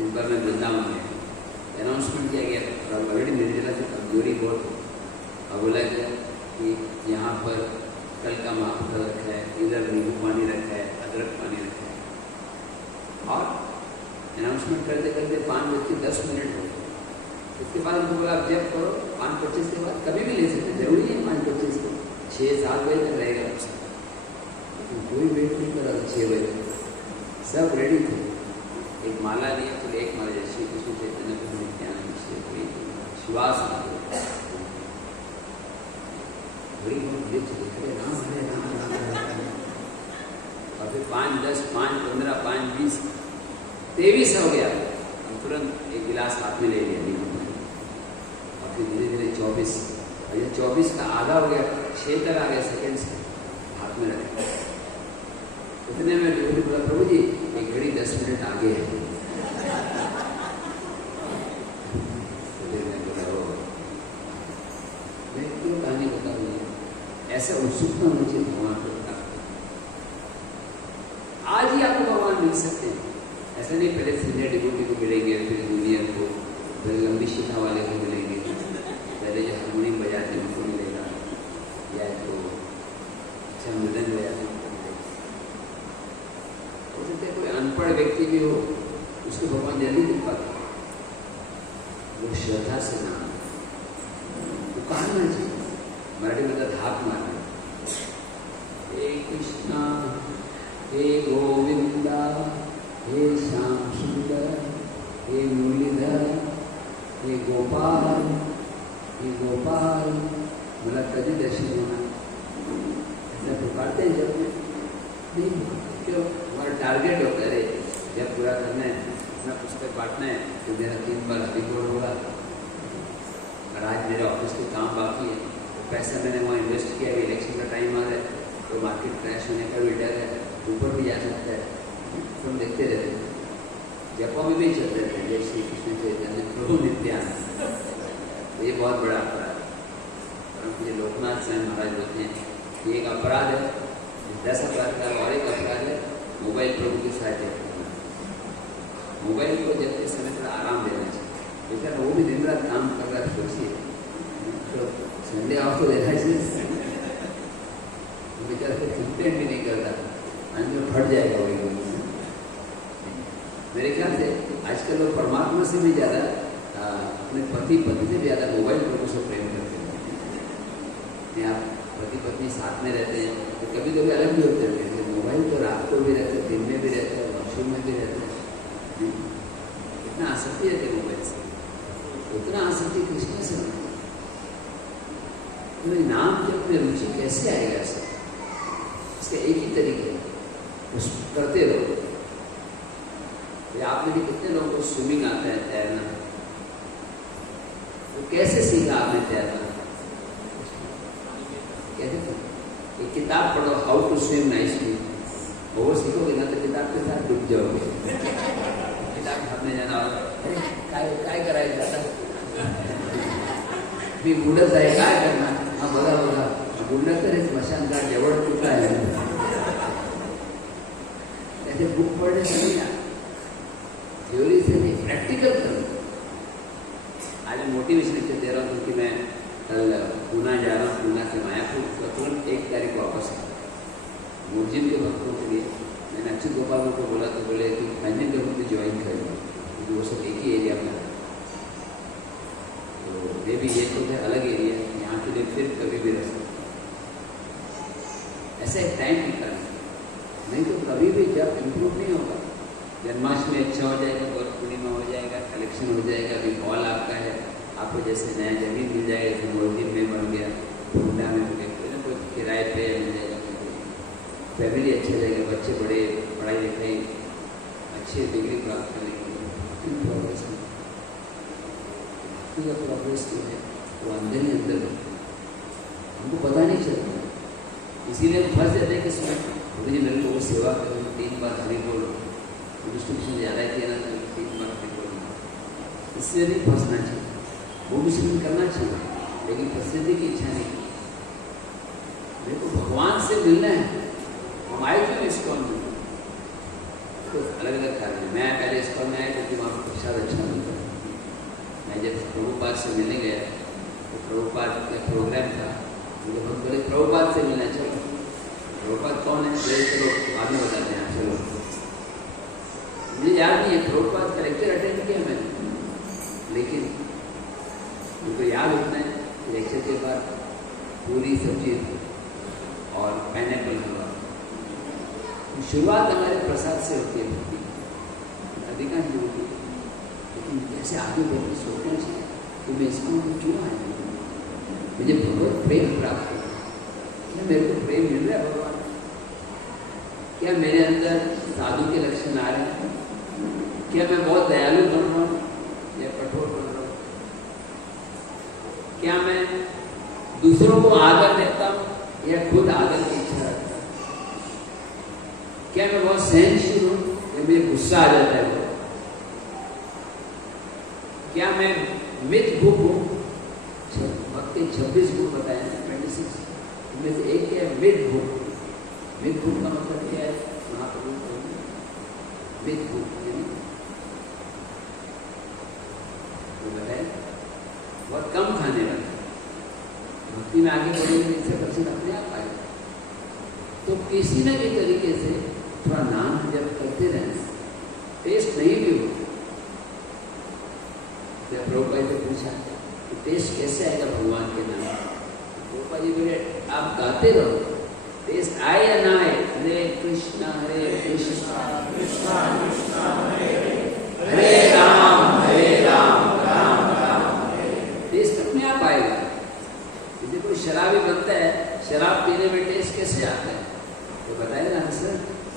इस बार मैं वृंदावन गया, अनाउंसमेंट किया गया, और ऑलरेडी निर्जला की कमजोरी बहुत है, और बोला गया कि यहाँ पर कल का महाप्रसाद रखा है, इधर नींबू पानी रखा है, अदरक पानी रखा है। और अनाउंसमेंट करते करते 5:10 हो गए। उसके बाद उनको बोला आप जब करो 5:25 के बाद कभी भी ले सकते, जरूरी है 5:25 को, 6-7 बजे तक रहेगा। कोई वेट नहीं करा, 6 बजे सब रेडी थे। एक माला लिया, फिर एक माला जय श्री कृष्ण चैतन्य प्रभु नित्यानंद श्वास बड़ी राम हरे राम राम राम। और फिर 5:10, 5:15, 5:20, 23 हो गया। हम तुरंत एक गिलास हाथ में ले लिया नींबू पानी, और फिर धीरे धीरे 24, और ये 24 का आधा हो गया, 6 तक आ गया सेकेंड्स हाथ में रखे। इतने में डिवोटी बोला प्रभु जी एक घड़ी 10 मिनट आगे है। मैं क्यों कहानी बता रही हूँ, ऐसा उत्सुकता होनी चाहिए भगवान को। आज ही आपको भगवान मिल सकते हैं, ऐसा नहीं पहले सीनियर डिवोटी को मिलेंगे, फिर जूनियर को, फिर लंबी शिखा वाले को मिलेंगे, पहले जो हारमोनियम बजाते हैं उनको मिलेगा, या तो अच्छा मृदंग बजाते हैं। हो सकता है कोई अनपढ़ व्यक्ति भी हो, उसको भगवान जल्दी दिख पाते, वो श्रद्धा से नाम पुकारना चाहिए। मराठी में तो हाथ मारना, हे कृष्णा हे गोविंदा हे श्याम सुंदर हे मुरलीधर हे गोपाल मला कभी दर्शन होना, ऐसा पुकारते हैं जब नहीं। क्यों? हमारा टारगेट होता है जब पूरा करना है, अपना पुस्तक बांटना है, तो मेरा 3 बार रिकॉर्ड होगा। और आज मेरे ऑफिस के काम बाकी है, तो पैसा मैंने वहाँ इन्वेस्ट किया, अभी इलेक्शन का टाइम आ रहा है, तो मार्केट क्रैश होने का भी डर है, ऊपर भी जा सकता है, तो हम देखते रहते हैं। जपों में भी चलते रहते हैं जय श्री कृष्ण चैतन्य प्रभु नित्यानंद। तो ये बहुत बड़ा अपराध है। परंतु ये लोकनाथ स्वयं महाराज बोलते हैं कि एक अपराध है, 10 अपराध का, और एक अपराध है मोबाइल प्रभु के साथ जप करना। मोबाइल को जपते समय थोड़ा आराम देना चाहिए, बेचारा वो भी दिन रात काम कर रहा है, सोचिए तो संडे ऑफ तो देना चाहिए। बेचारा फिर कंप्लेंट भी नहीं करता, अंदर फट जाएगा वही। मेरे ख्याल से आजकल लोग परमात्मा से भी ज़्यादा, अपने पति पत्नी से ज़्यादा मोबाइल प्रभु से प्रेम करते हैं। आप पति पत्नी साथ में रहते हैं तो कभी कभी अलग भी होते हैं, मोबाइल तो रात को भी रहते हैं, दिन में भी रहते हैं, वॉशरूम में भी रहते हैं। इतना आसक्ति रहती है मोबाइल से, उतना आसक्ति कृष्ण से नहीं। तो नाम जब में रुचि कैसे आएगा ऐसा? इसका एक ही तरीके है, उस करते रहो। आप में भी कितने लोगों को स्विमिंग आता है, तैरना, तो कैसे सीखा आपने तैरना? कैसे? एक किताब पढ़ो, हाउ टू स्विम नाइसली, वो सीखोगे ना तो किताब के साथ डूब जाओगे। किताब छापने जाना और काय करायचं आता मी बुडत आहे, काय करणार? हा बघा बघा, बुडलं तर स्मशान का जवळ कुठं आहे? त्याचे बुक पढ़ने से नहीं आता, थ्योरी से नहीं, प्रैक्टिकल करो। आज मोटिवेशन इससे दे रहा हूँ कि मैं कल पूना जा रहा हूँ, पूना से मायापुर, तो तुरंत 1 तारीख वापस है। मूर्जिन के भक्तों के लिए मैंने अच्युत गोपाल को बोला, तो बोले कि मैंने भी ज्वाइन करूँगा, क्योंकि वो सब एक ही एरिया में है। तो वे भी ये तो अलग एरिया है, यहाँ के लिए फिर कभी भी रह सकते। ऐसा एक टाइम निकालना, नहीं तो कभी भी जब इम्प्रूव नहीं होगा। जन्माष्टमी अच्छा हो जाएगा, गौर पूर्णिमा हो जाएगा, कलेक्शन हो जाएगा, अभी हॉल आपका है, आपको जैसे नया जमीन मिल जाएगा, जैसे मोरजी में बन गया, पूना में हो गया, कोई किराए पे मिल जाएगा, फैमिली अच्छा जाएगा, बच्चे बड़े, पढ़ाई लिखाई अच्छी डिग्री प्राप्त करेंगे, प्रोग्रेस जो है वो अंदर ही अंदर हमको पता नहीं चलता। इसीलिए फंस जाते हैं कि मुझे मेरे को सेवा करो, 3 बार हरी बोलो, डिस्ट्रिब्यूशन ज़्यादा किया ना तो 3 बार हरी बोलो, इससे नहीं फंसना चाहिए। वो भी करना चाहिए, लेकिन प्रसिद्धि की इच्छा नहीं। मेरे को भगवान से मिलना है, हम आए क्यों ISKCON में? तो अलग अलग कारण है। मैं पहले ISKCON में आया क्योंकि वहाँ पर प्रसाद अच्छा मिलता है। मैं जब प्रभुपाद से मिलने गया तो प्रभुपाद का प्रोग्राम था, मुझे बहुत बड़े प्रभुपाद से मिलना चाहिए। प्रभुपाद कौन है? चलो बाद में बताते हैं। चलो मुझे याद नहीं है प्रभुपाद का लेक्चर अटेंड किया मैंने, लेकिन मुझे याद उतना है कि लेक्चर के बाद पूरी सब्जी और पाइनएप्पल हलवा। शुरुआत हमारे प्रसाद से होती है, अधिकांश होती है, लेकिन ऐसे आगे बढ़कर सोचना चाहिए कि मैं ISKCON में क्यों आया हूँ? मुझे भगवत प्रेम प्राप्त हो, क्या मेरे को प्रेम मिल रहा है भगवान? क्या मेरे अंदर साधु के लक्षण आ रहे हैं? क्या मैं बहुत दयालु बन रहा हूँ या कठोर बन रहा हूँ? क्या मैं दूसरों को आदर देता हूँ या खुद आदर की इच्छा रखता हूँ? क्या मैं बहुत सहनशील हूँ या मुझे गुस्सा आ जाता है? क्या मैं मिथ भूख हूँ? भक्त के 26 गुण बताए हैं, 26, उनमें से एक क्या है? मिथ भूख। मिथ भूख का मतलब क्या है? महाप्रभु मिथ भूख बताए, बहुत कम खाने वाला। भक्ति में आगे बढ़ेंगे, इससे प्रसिद्ध अपने आप आएगा। तो किसी न भी तरीके से थोड़ा नाम जब करते रहें, टेस्ट नहीं भी हो। जब प्रभुपाद से पूछा कि टेस्ट कैसे आएगा भगवान के नाम? प्रभुपाद जी बोले आप गाते रहो, टेस्ट आए या ना आए, हरे कृष्णा कृष्णा कृष्णा हरे राम राम राम टेस्ट अपने आप आएगा। यदि कोई शराबी बनता है, शराब पीने में टेस्ट कैसे आता है? तो बताएगा ना सर,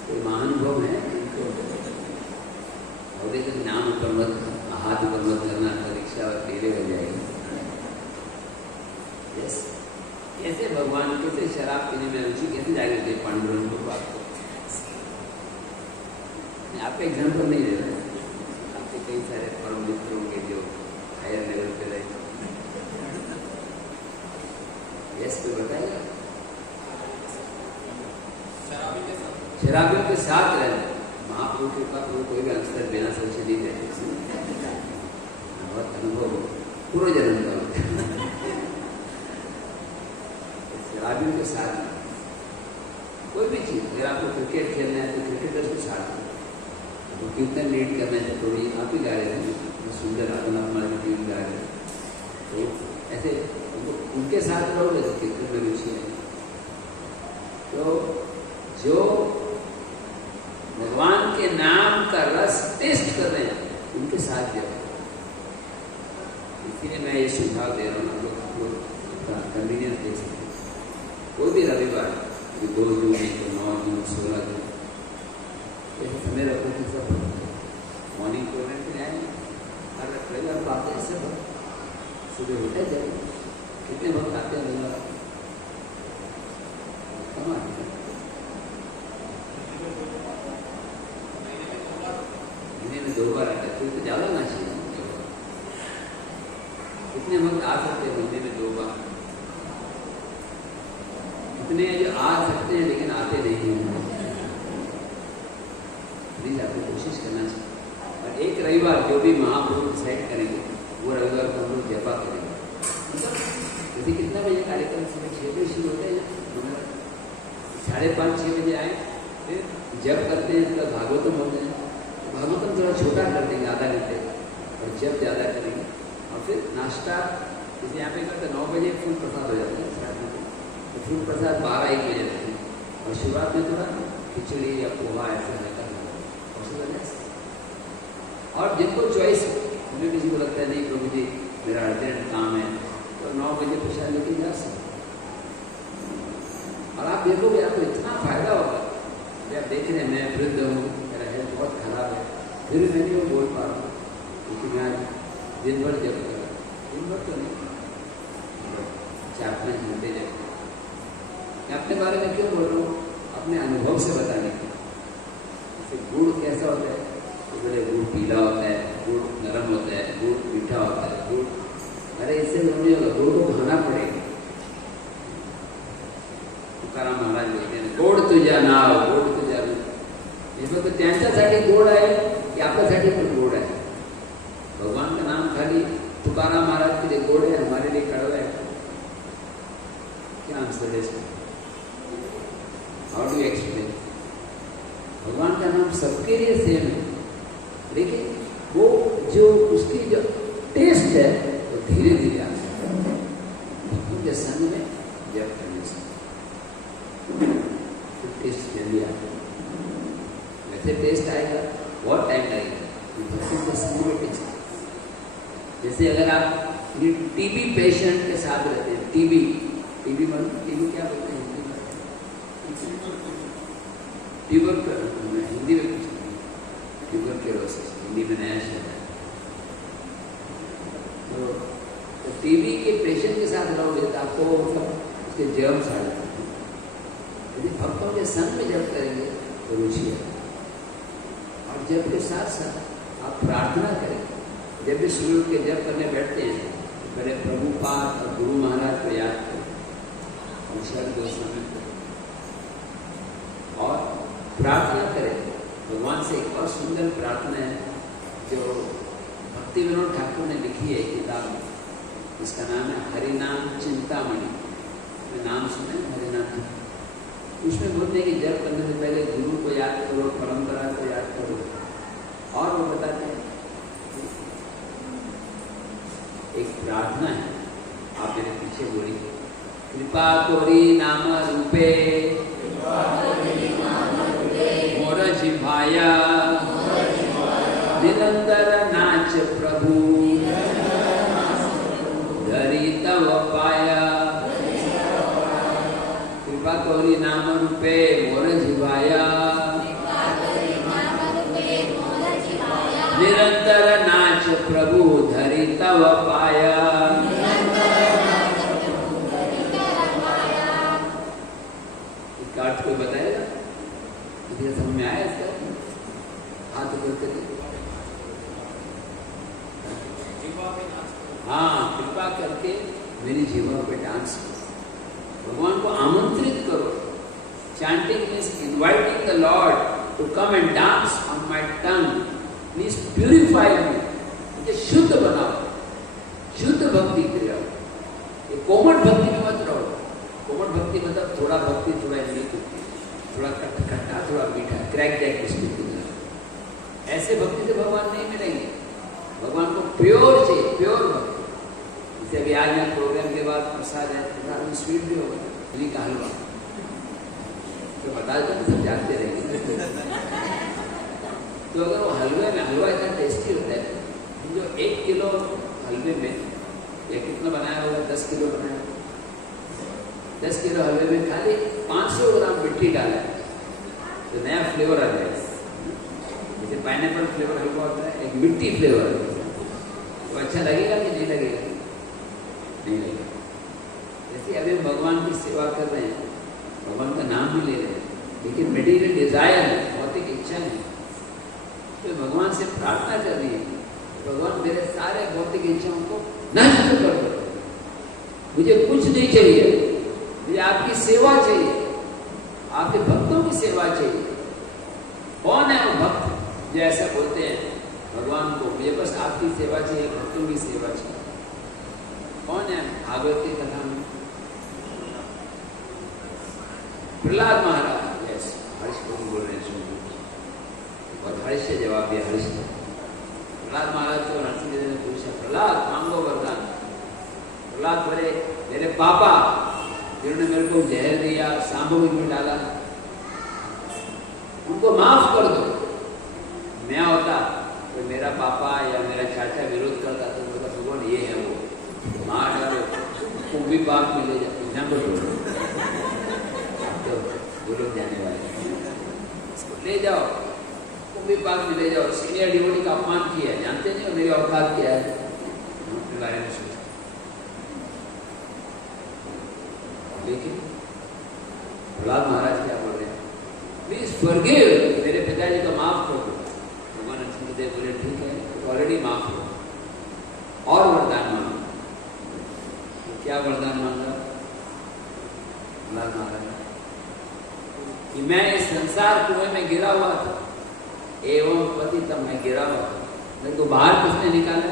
कोई महानुभव है इनको और एक नाम ऊपर मत, हाथ ऊपर मत करना, परीक्षा और टेढ़े हो जाएगी। यस, कैसे भगवान, कैसे शराब पीने में रुचि कैसे जाएगी पांडुरंग को? आपको आपका एग्जाम्पल नहीं दे रहा, आपके कई सारे परम मित्र होंगे जो हायर लेवल पे रहे। यस, तो बताएगा शराबियों के साथ रहना। महाप्रभु के पास कोई भी अक्सर बिना सोचे नहीं रहते, बहुत अनुभव पूर्व जन्म का। शराबियों के साथ कोई भी चीज, अगर आपको क्रिकेट खेलना है तो क्रिकेटर्स के साथ, तो कीर्तन लीड करना है तो थोड़ी आप ही गा रहे थे, सुंदर हमारी टीम गा रहे, तो ऐसे उनके साथ रहोगे तो कीर्तन में रुचि है। तो जो भगवान के नाम का रस टेस्ट कर रहे हैं, उनके साथ जाओ। इसलिए मैं ये सुझाव दे रहा हूँ, आप लोग कन्वीनियंस दे सकते हैं। कोई भी रविवार, 2 जून, 9 जून, 16 जून, ऐसे समय रखो कि सब मॉर्निंग प्रोग्राम पे आए, हर रविवार को आते हैं, सब सुबह उठे जब कितने वक्त आते हैं लोग कम आते हैं? महीने में 2 बार आते हैं, तो ज़्यादा ना चाहिए। कितने वक्त आ सकते हैं महीने में 2 बार? कितने जो आ सकते हैं लेकिन आते नहीं हैं? प्लीज आपको कोशिश करना चाहिए। और एक रविवार जो भी महापुरुष सेट करेंगे वो रविवार को हम लोग जपा करेंगे। जैसे कितना बजे कार्यक्रम सुबह 6 बजे शुरू होते हैं, 5:30 6 बजे आए, फिर जप करते हैं, थोड़ा भागवतम होते हैं, भागवतम थोड़ा छोटा कर देंगे आधा घंटे, और जप ज़्यादा करेंगे, और फिर नाश्ता जैसे यहाँ पे करते 9 बजे फूल प्रसाद हो जाता है, तो फूल प्रसाद 12-1 बजे रहते हैं, और शुरुआत में थोड़ा खिचड़ी या पोहा ऐसा रहता है। और जिनको चॉइस है, मुझे किसी को लगता है नहीं प्रभु जी मेरा अर्जेंट काम है, तो 9 बजे प्रसाद लेके जा सकते। और आप देखोगे आपको इतना फायदा होगा। आप देख रहे हैं मैं वृद्ध हूँ, मेरा हेल्थ बहुत खराब है, फिर मैं नहीं वो बोल पा रहा हूँ क्योंकि मैं दिन भर जब कर रहा हूँ, दिन भर तो नहीं 4-5 घंटे जब। मैं अपने बारे में क्यों बोल रहा हूँ? अपने अनुभव से बताने के। गुड़ कैसा होता है? तो बोले गुड़ पीला होता है, गुड़ नरम होता है, गुड़ मीठा होता है, गुड़, अरे इससे नहीं होगा, गुड़ को खाना पड़ेगा। तुकाराम महाराज बोलते हैं गोड तुझा नाव, गोड तुझा रूप। इसमें तो त्यांच्यासाठी गोड आहे की आपल्यासाठी पण गोड आहे? भगवान का नाम खाली तुकाराम महाराज के लिए गोड है, हमारे लिए कड़वा है। क्या आंसर है इसमें? How do explain? भगवान का नाम सबके लिए सेम है, लेकिन वो जो उसकी जो टेस्ट है वो धीरे धीरे आता है उनके संग में जब करने से तो टेस्ट जल्दी आता है। वैसे टेस्ट आएगा, बहुत टाइम लगेगा, उनके संग में टेस्ट। जैसे अगर आप टीबी पेशेंट के साथ रहते हैं, टीबी क्या बोलते हैं हिंदी में? हिंदी में कुछ नहीं, ट्यूबरक्लोसिस हिंदी में नया शब्द है। तो टीबी के पेशेंट के साथ रहोगे तो आपको मतलब उसके जर्म्स आ जाते हैं। यदि भक्तों के संग में जब करेंगे तो रुचि है। और जब के साथ साथ आप प्रार्थना करेंगे। जब भी शुरू के जब करने बैठते हैं तो पहले प्रभुपाद और गुरु महाराज को याद करें, और प्रार्थना करें। भगवान से एक और सुंदर प्रार्थना है जो भक्ति विनोद ठाकुर ने लिखी है किताब, इसका नाम है हरिनाम चिंतामणि। मैं नाम सुने हरिनाम। उसमें बोलते हैं कि जब करने से पहले गुरु को याद करो, परंपरा को याद करो। और वो बताते हैं एक प्रार्थना है, आप मेरे पीछे बोलिए, कृपा कोरी नाम रूपे मोर जिभाया निरंतर नाच प्रभु धरी तव पाया। कृपा कोरी नाम रूपे मोर जिभाया निरंतर नाच प्रभु धरी तव पाया। अर्थ कोई बताएगा? मुझे समझ में आया इसका? हाथ करके हाँ, कृपा करके मेरी जीवा पे डांस करो, भगवान को आमंत्रित करो। Chanting means inviting the lord to come and dance on my tongue, means purify me, मुझे शुद्ध बनाओ, शुद्ध भक्ति करो। ये कोमट भक्ति में मत रहो। कोमट भक्ति मतलब थोड़ा भक्ति, थोड़ा नीति, थोड़ा खट्टा, थोड़ा मीठा, क्रैक जैक बिस्कुट की तरह। ऐसे भक्ति से भगवान नहीं मिलेंगे। भगवान को प्योर चाहिए, प्योर भक्ति। जैसे अभी आज मैं प्रोग्राम के बाद प्रसाद है, प्रसाद में स्वीट भी होगा, इन्हीं का हलवा तो बता दो, सब जानते रहेंगे। तो अगर वो हलवे में, हलवा इतना टेस्टी होता है, जो 1 किलो हलवे में ये कितना बनाया होगा? 10 किलो बनाया। 10 किलो हलवे में खाली 500 ग्राम मिट्टी डाला है तो नया फ्लेवर आ जाएगा। जैसे पाइनएप्पल फ्लेवर हलवा होता है, एक मिट्टी फ्लेवर, तो अच्छा लगेगा कि नहीं लगेगा? नहीं लगेगा। जैसे अभी भगवान की सेवा कर रहे हैं, भगवान का नाम भी ले रहे हैं, लेकिन मेटीरियल डिजायर है, भौतिक इच्छा है, तो भगवान से प्रार्थना कर रही है, भगवान मेरे सारे भौतिक इच्छाओं को नष्ट कर दो, मुझे कुछ नहीं चाहिए, मुझे आपकी सेवा चाहिए, आपके भक्तों की सेवा चाहिए। कौन है वो भक्त जो ऐसा बोलते हैं भगवान को, मुझे बस आपकी सेवा चाहिए, भक्तों की सेवा चाहिए? कौन है? भागवत की कथा में प्रहलाद महाराज, यस, हर्ष को बोल रहे हैं, और हर्ष से जवाब दिया, हर्ष ने प्रहलाद महाराज को नरसिंह जी ने पूछा, प्रहलाद मांगो वरदान। प्रहलाद बोले, मेरे पापा जिन्होंने मेरे को जहर दिया, सांभोग में डाला, उनको माफ कर दो। मैं होता तो मेरा पापा या मेरा चाचा विरोध करता तो बोलता भगवान ये है वो, मार डालो, कुंभी पाक में ले जाओ, यहाँ पर तो वो लोग जाने वाले, ले जाओ कुंभी पाक में ले जाओ, सीनियर डिवोटी का अपमान किया है, जानते नहीं मेरी औकात क्या है, अपने बारे में सोचा। लेकिन प्रहलाद महाराज क्या बोल रहे हैं, प्लीज फॉरगिव, मेरे पिताजी को माफ कर दो। भगवान नरसिंहदेव बोले ठीक है, तो ऑलरेडी माफ हो, और वरदान मांगो। तो क्या वरदान मांगा प्रहलाद महाराज कि मैं इस संसार कुएं में गिरा हुआ था, एवं पति तब मैं गिरा हुआ था, मेरे को बाहर किसने निकाला?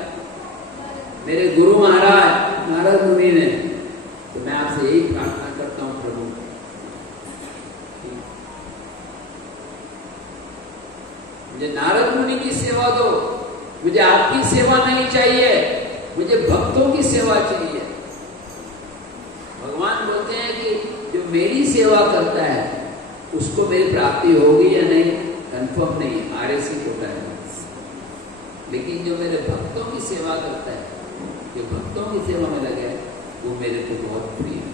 मेरे गुरु महाराज नारद मुनि ने। तो मैं आपसे यही प्रार्थना करता हूँ प्रभु, मुझे नारद मुनि की सेवा दो, मुझे आपकी सेवा नहीं चाहिए, मुझे भक्तों की सेवा चाहिए। भगवान बोलते हैं कि जो मेरी सेवा करता है उसको मेरी प्राप्ति होगी या नहीं कंफर्म नहीं, आरएसी होता है, लेकिन जो मेरे भक्तों की सेवा करता है, जो भक्तों की सेवा में लगा है, वो मेरे को बहुत प्रिय है।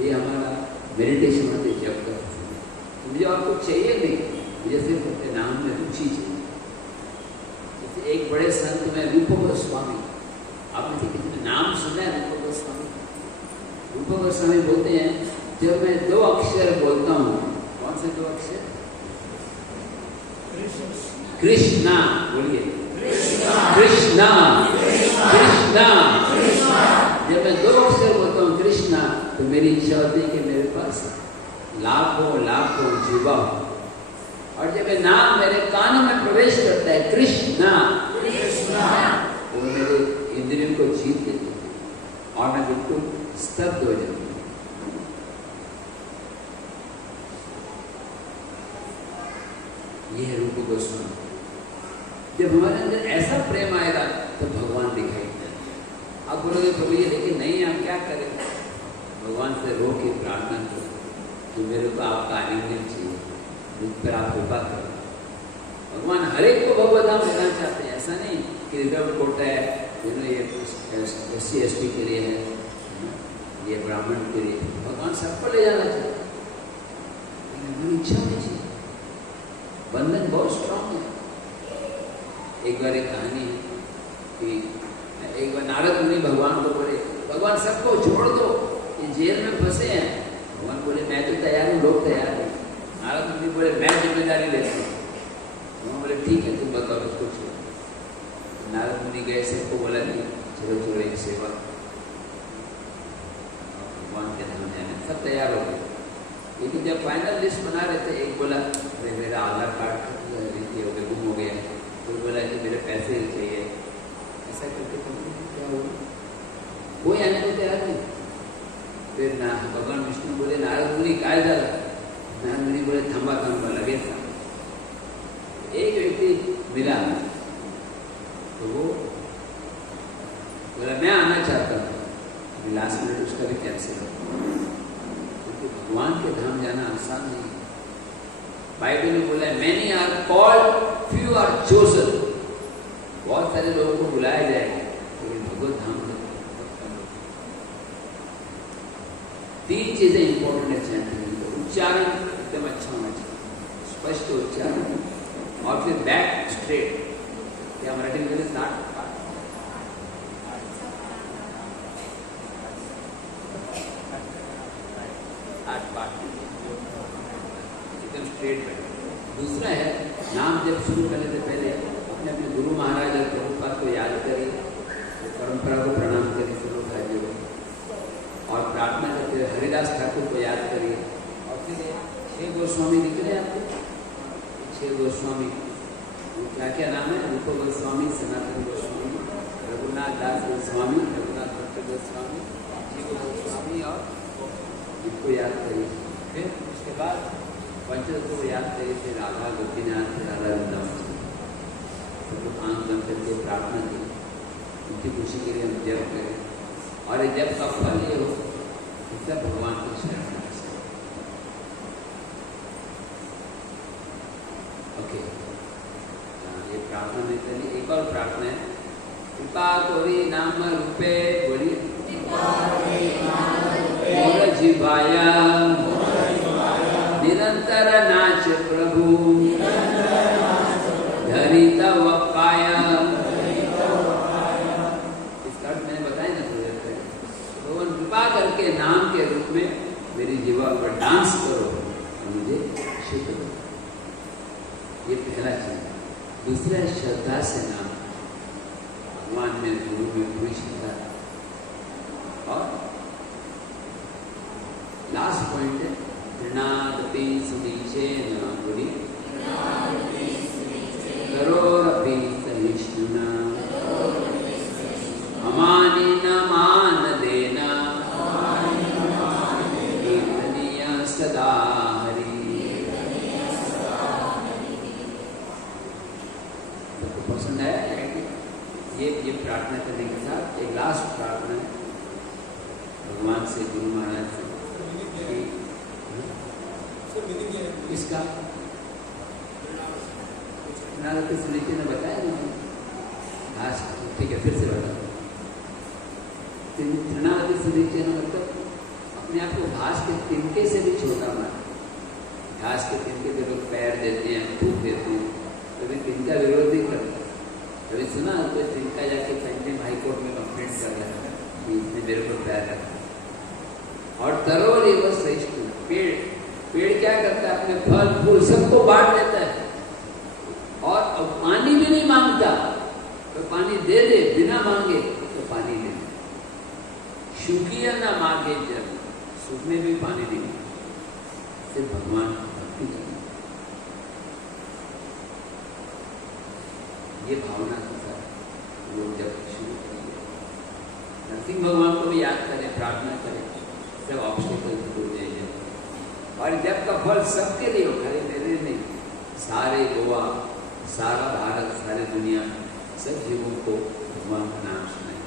ये हमारा मेडिटेशन होते जब करते मुझे और कुछ चाहिए नहीं, मुझे सिर्फ अपने नाम में रुचि चाहिए। जैसे एक बड़े संत में रूप गोस्वामी, आपने से किसी ने नाम सुना है रूप गोस्वामी? रूप गोस्वामी बोलते हैं जब मैं 2 अक्षर बोलता हूँ, कौन से 2 अक्षर? कृष्णा, बोलिए कृष्णा, कृष्णा। जब मैं 2 अक्षर बोलता हूँ कृष्णा, तो मेरी इच्छा होती है कि मेरे पास लाखों लाखों जीवा हो, और जब ये नाम मेरे कान में प्रवेश करता है कृष्णा, वो मेरे इंद्रियों को जीत लेते हैं और मैं बिल्कुल स्तब्ध हो जाता हूँ। ये है रूप गोस्वामी। जब हमारे अंदर ऐसा प्रेम आएगा तो भगवान दिखाई देगा। आप बोलोगे प्रभु ये लेकिन नहीं, हम क्या करें? भगवान से रो के प्रार्थना करो तो मेरे को आपका आलिंगन चाहिए, मुझ पर आप कृपा करो। भगवान हर एक को भगवत धाम देना चाहते हैं, ऐसा नहीं कि रिजर्व कोटा है, ये SC ST के लिए है, ये ब्राह्मण के लिए। भगवान सबको ले जाना चाहते हैं, लेकिन इच्छा नहीं चाहिए। बंधन बहुत स्ट्रांग है। एक बार एक कहानी है कि एक बार नारद मुनि भगवान को बोले, भगवान सबको छोड़ दो, ये जेल में फंसे हैं। भगवान बोले मैं तो तैयार हूँ, लोग तैयार हैं। नारद मुनि बोले मैं जिम्मेदारी लेता हूँ। भगवान बोले ठीक है, तुम बताओ उसको छोड़ो। नारद मुनि गए, सबको बोला कि चलो चलो एक सेवा, भगवान के नाम जाने, सब तैयार हो गए। लेकिन जब फाइनल लिस्ट बना रहे थे, एक बोला अरे मेरा आधार कार्ड गुम हो गया, तो बोला कि मेरे पैसे चाहिए, ऐसा करके क्या होगा? कोई आने को तैयार नहीं। फिर ना भगवान विष्णु बोले नारद मुनि काय झाला? नारद मुनि बोले थांबा थांबा, लगेच था। एक व्यक्ति मिला तो वो बोला मैं आना चाहता हूँ, लास्ट मिनट उसका भी कैंसिल हो, क्योंकि भगवान के धाम जाना आसान नहीं। बाइबल में बोला है many are called, few are chosen. बहुत सारे लोगों को बुलाया जाएगा, लेकिन भगवत धाम में 3 चीजें इंपॉर्टेंट है चैंटिंग में। उच्चारण एकदम अच्छा होना चाहिए, स्पष्ट उच्चारण, और फिर बैक स्ट्रेट। क्या मराठी में शुरू करने से पहले अपने अपने गुरु महाराज और प्रभुपाद को याद करिए, परंपरा को प्रणाम करिए सर्व भाइयों को, और प्रार्थना करते हुए हरिदास ठाकुर को याद करिए। और फिर 6 गोस्वामी दिख रहे हैं आपको, 6 गोस्वामी, क्या क्या नाम है? रूप गोस्वामी, सनातन गोस्वामी, रघुनाथ दास गोस्वामी, रघुनाथ भट्ट गोस्वामी, जीव गोस्वामी, और इनको याद करिए। फिर उसके बाद पंचतत्व को याद करिए, फिर राधा गोपीनाथ, फिर राधा वृंदावन, तो आंख बंद करके प्रार्थना की, उनकी खुशी के लिए हम जप करें, और जब का फल ये हो सब भगवान को शरण में। ओके, ये प्रार्थना में चलिए। एक और प्रार्थना है, कृपा कोरी नाम रूपे बोली मोर जीवाया निरंतर नाच प्रभु धरी तव पाया। इसका अर्थ मैंने बताया ना थोड़ी देर पहले। भगवान कृपा करके नाम के रूप में मेरी जीवा पर डांस करो और मुझे शुद्ध करो। ये पहला चीज। दूसरा है श्रद्धा से नाम, भगवान में गुरु में पूरी श्रद्धा। और लास्ट पॉइंट है तृणादपि सुनीचेन गुरि करोरपि सहिष्णुना अमानिन मानदेन कीर्तनीय सदा हरि। सबको पसंद आया? ये प्रार्थना करने के साथ एक लास्ट प्रार्थना है भगवान से, गुरु महाराज से। इसका तृणादपि सुनीचेन ने बताया ना, आज ठीक है फिर से बता। तृणादपि सुनीचेन मतलब अपने आप को घास के तिनके से भी छोटा माना। घास के तिनके पे लोग पैर देते हैं, फूक देते हैं, कभी तिनका विरोध नहीं करते। कभी सुना तो तिनका जाके पंजाब हाईकोर्ट में कंप्लेंट कर रहा है कि इसने मेरे को पैर रखा। और तरोरी वो श्रेष्ठ पेड़ क्या करता है? अपने फल फूल सबको बांट देता है, और पानी भी नहीं मांगता। तो पानी दे दे बिना मांगे तो पानी दे दे। सूखिया ना मांगे जल, सूखने भी पानी नहीं, सिर्फ भगवान भक्ति करना। ये भावना के साथ लोग जब शुरू करेंगे, नरसिंह भगवान को भी याद करें, प्रार्थना करें, सब ऑब्स्टिकल दूर जाइए। और जब का फल सबके लिए हो, खाली मेरे नहीं, सारे गोवा, सारा भारत, सारी दुनिया, सब जीवों को भगवान का नाम सुनाए।